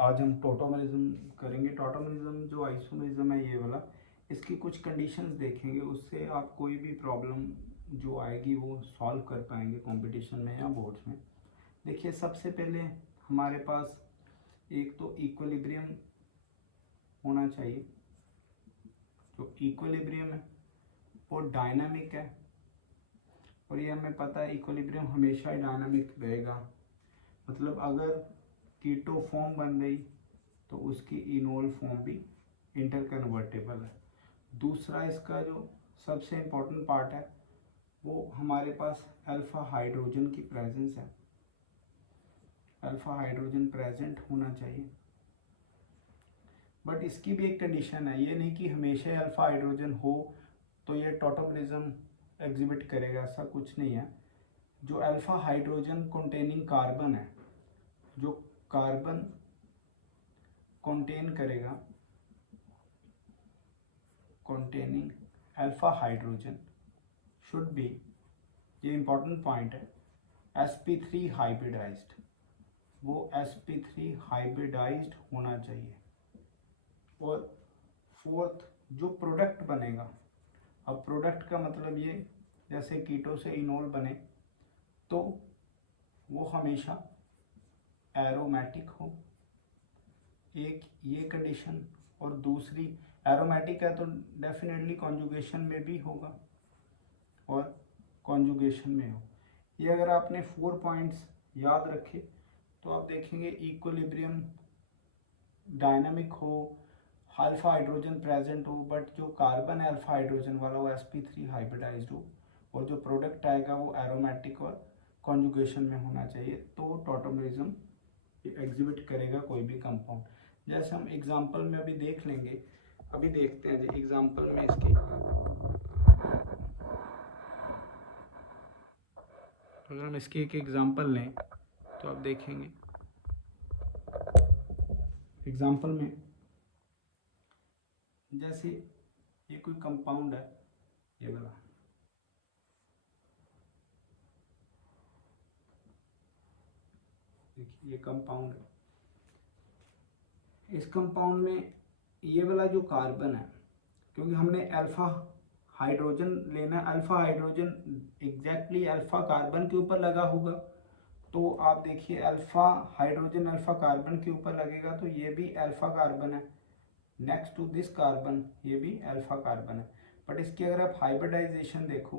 आज हम टॉटोमरिज्म करेंगे। टॉटोमरिज्म जो आइसोमरिज्म है ये वाला, इसकी कुछ कंडीशंस देखेंगे, उससे आप कोई भी प्रॉब्लम जो आएगी वो सॉल्व कर पाएंगे कंपटीशन में या बोर्ड्स में। देखिए सबसे पहले हमारे पास एक तो इक्विलिब्रियम होना चाहिए। जो इक्विलिब्रियम है वो डायनामिक है, और ये हमें पता है इक्विलिब्रियम हमेशा ही डायनामिक रहेगा। मतलब अगर कीटो फॉर्म बन गई तो उसकी इनोल फॉर्म भी इंटरकन्वर्टेबल है। दूसरा इसका जो सबसे इम्पोर्टेंट पार्ट है वो हमारे पास अल्फा हाइड्रोजन की प्रेजेंस है। अल्फा हाइड्रोजन प्रेजेंट होना चाहिए, बट इसकी भी एक कंडीशन है। ये नहीं कि हमेशा अल्फा हाइड्रोजन हो तो ये टॉटोमरिज्म एग्जिबिट करेगा, ऐसा कुछ नहीं है। जो अल्फा हाइड्रोजन कंटेनिंग कार्बन है, जो कार्बन कंटेन करेगा containing alpha hydrogen should be, ये इंपॉर्टेंट पॉइंट है, sp3 हाइब्रिडाइज्ड। वो sp3 हाइब्रिडाइज्ड होना चाहिए। और फोर्थ जो प्रोडक्ट बनेगा, अब प्रोडक्ट का मतलब ये जैसे कीटो से इनोल बने तो वो हमेशा एरोमेटिक हो, एक ये कंडीशन। और दूसरी एरोमेटिक है तो डेफिनेटली कॉन्जुगेशन में भी होगा और कॉन्जुगेशन में हो। ये अगर आपने 4 पॉइंट्स याद रखे तो आप देखेंगे इक्विलिब्रियम डायनामिक हो, अल्फा हाइड्रोजन प्रेजेंट हो, बट जो कार्बन है अल्फा हाइड्रोजन वाला वो sp3 हाइब्रिडाइज्ड हो, और जो प्रोडक्ट आएगा वो एरोमेटिक और कॉन्जुगेशन में होना चाहिए। तो टॉटोमरिज्म एग्जिबिट करेगा कोई भी कंपाउंड। जैसे हम एग्जांपल में अभी देख लेंगे, अभी देखते हैं जी एग्जांपल में इसकी। अगर हम इसकी एक एग्जांपल लें तो आप देखेंगे एग्जांपल में जैसे ये कोई कंपाउंड है, ये वाला, देखिए ये कंपाउंड है। इस कंपाउंड में ये वाला जो कार्बन है, क्योंकि हमने अल्फा हाइड्रोजन लेना है, alpha hydrogen exactly alpha carbon के ऊपर लगा होगा, तो आप देखिए अल्फा हाइड्रोजन अल्फा कार्बन के ऊपर लगेगा तो ये भी अल्फा कार्बन है। नेक्स्ट टू दिस कार्बन ये भी अल्फा कार्बन है। बट इसकी अगर आप हाइब्रिडाइजेशन देखो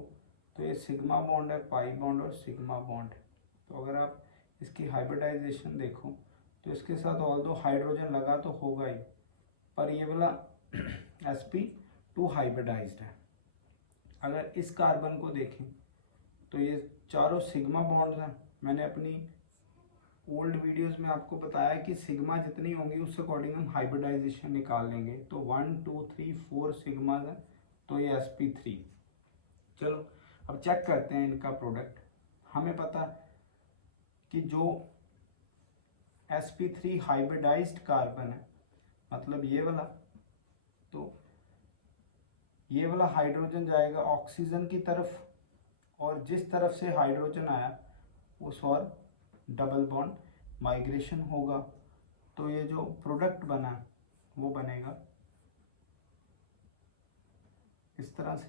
तो ये सिग्मा बॉन्ड है, पाई बॉन्ड और सिग्मा बॉन्ड। तो अगर आप इसकी हाइब्रिडाइजेशन देखो तो इसके साथ ऑल्दो हाइड्रोजन लगा तो होगा ही, पर ये वाला sp2 हाइब्रिडाइज्ड है। अगर इस कार्बन को देखें तो ये चारों सिग्मा बॉन्ड्स हैं। मैंने अपनी ओल्ड वीडियोस में आपको बताया कि सिग्मा जितनी होंगी उस अकॉर्डिंग हम हाइब्रिडाइजेशन निकाल लेंगे। तो 1 2 3 4 सिग्मा है, तो ये sp3। चलो अब चेक करते हैं इनका प्रोडक्ट। हमें पता कि जो sp3 हाइब्रिडाइज्ड कार्बन है, मतलब ये वाला, तो ये वाला हाइड्रोजन जाएगा ऑक्सीजन की तरफ, और जिस तरफ से हाइड्रोजन आया उस और डबल बॉन्ड माइग्रेशन होगा। तो ये जो प्रोडक्ट बना वो बनेगा इस तरह से,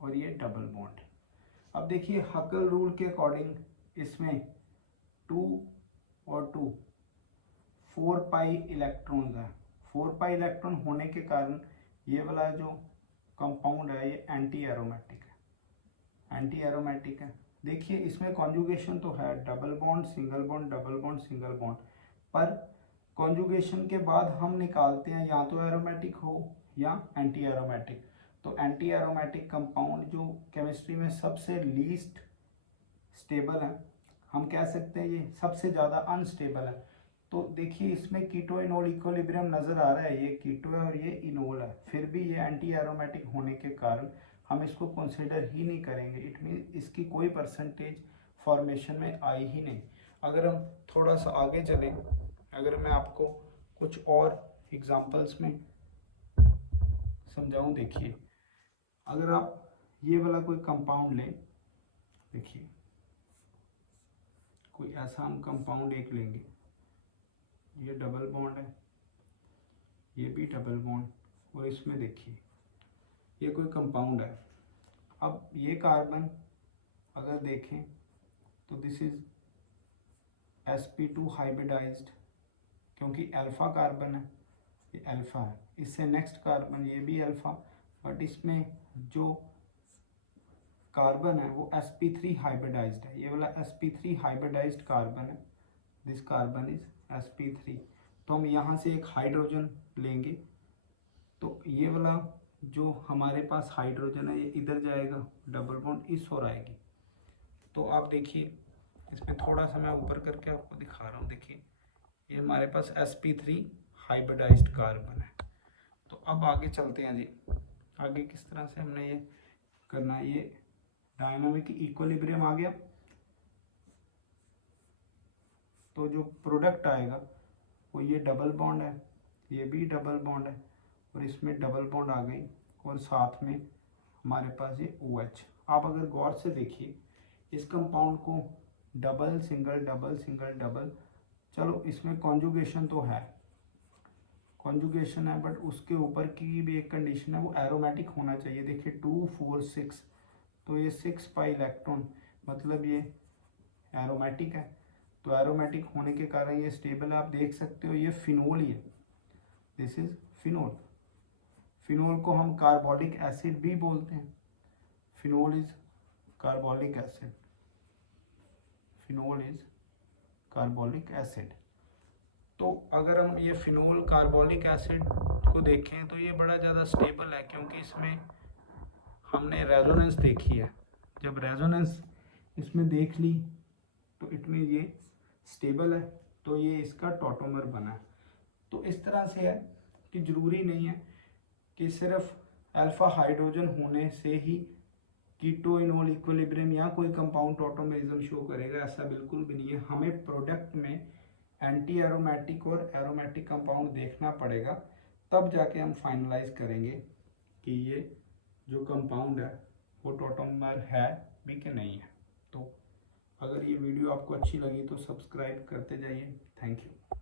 और ये डबल बॉन्ड। अब देखिए हकल रूल के अकॉर्डिंग इसमें 2 और 2 4 पाई इलेक्ट्रॉन्स है। 4 पाई इलेक्ट्रॉन होने के कारण ये वाला जो कंपाउंड है ये एंटी एरोमेटिक है, एंटी एरोमेटिक है। देखिए इसमें कॉन्जुगेशन तो है, double bond single bond double bond single bond, पर कॉन्जुगेशन के बाद हम निकालते हैं या तो एरोमेटिक हो या एंटी एरोमेटिक। तो एंटी एरोमेटिक कंपाउंड जो केमिस्ट्री में सबसे लीस्ट स्टेबल है, हम कह सकते हैं ये सबसे ज़्यादा अनस्टेबल है। तो देखिए इसमें कीटो इनोल इक्विलिब्रियम नज़र आ रहा है, ये कीटो है और ये इनोल है, फिर भी ये एंटी एरोमेटिक होने के कारण हम इसको कंसिडर ही नहीं करेंगे। इट मीन इसकी कोई परसेंटेज फॉर्मेशन में आई ही नहीं। अगर हम थोड़ा सा आगे चले, अगर मैं आपको कुछ और एग्जांपल्स में समझाऊं, देखिए अगर आप ये वाला कोई कंपाउंड लें, देखिए कोई ऐसा हम कंपाउंड एक लेंगे, ये डबल बॉन्ड है, ये भी डबल बॉन्ड, और इसमें देखिए ये कोई कंपाउंड है। अब ये कार्बन अगर देखें तो दिस इज sp2 हाइब्रिडाइज्ड, क्योंकि अल्फा कार्बन है, ये अल्फा है। इससे नेक्स्ट कार्बन ये भी अल्फा, बट इसमें जो कार्बन है वो sp3 हाइब्रिडाइज्ड है। ये वाला sp3 हाइब्रिडाइज्ड कार्बन है, दिस कार्बन इज sp3। तो हम यहाँ से एक हाइड्रोजन लेंगे, तो ये वाला जो हमारे पास हाइड्रोजन है ये इधर जाएगा, डबल बॉन्ड इस ओर आएगी। तो आप देखिए इसमें थोड़ा सा मैं ऊपर करके आपको दिखा रहा हूँ। देखिए ये हमारे पास sp3 हाइब्रिडाइज्ड कार्बन है। तो अब आगे चलते हैं जी, आगे किस तरह से हमने ये करना है। ये डायनामिक इक्विलिब्रियम आ गया, तो जो प्रोडक्ट आएगा वो ये डबल बॉन्ड है, ये भी डबल बॉन्ड है, और इसमें डबल बॉन्ड आ गई, और साथ में हमारे पास ये OH। आप अगर गौर से देखिए इस कंपाउंड को double single double single double, चलो इसमें कॉन्जुगेशन तो है, कॉन्जुगेशन है, बट उसके ऊपर की भी एक कंडीशन है, वो एरोमेटिक होना चाहिए। देखिए 2 4 6, तो ये 6 पाई इलेक्ट्रॉन, मतलब ये एरोमेटिक है। तो एरोमेटिक होने के कारण ये स्टेबल है। आप देख सकते हो ये फिनोल ही है, दिस इज फिनोल। फिनोल को हम कार्बोलिक एसिड भी बोलते हैं, phenol is carbolic acid, phenol is carbolic acid. तो अगर हम ये फिनोल कार्बोलिक एसिड को देखें तो ये बड़ा ज़्यादा स्टेबल है, क्योंकि इसमें हमने रेजोनेंस देखी है। जब रेजोनेंस इसमें देख ली तो इट मीन ये स्टेबल है, तो ये इसका टॉटोमर बना है। तो इस तरह से है कि ज़रूरी नहीं है कि सिर्फ अल्फा हाइड्रोजन होने से ही कीटो इनोल इक्विलिब्रियम या कोई कंपाउंड टॉटोमेरिज्म शो करेगा, ऐसा बिल्कुल भी नहीं है। हमें प्रोडक्ट में एंटी एरोमेटिक और एरोमेटिक कंपाउंड देखना पड़ेगा, तब जाके हम फाइनलाइज करेंगे कि ये जो कंपाउंड है वो टॉटोमर है भी कि नहीं है। तो अगर ये वीडियो आपको अच्छी लगी तो सब्सक्राइब करते जाइए। Thank you.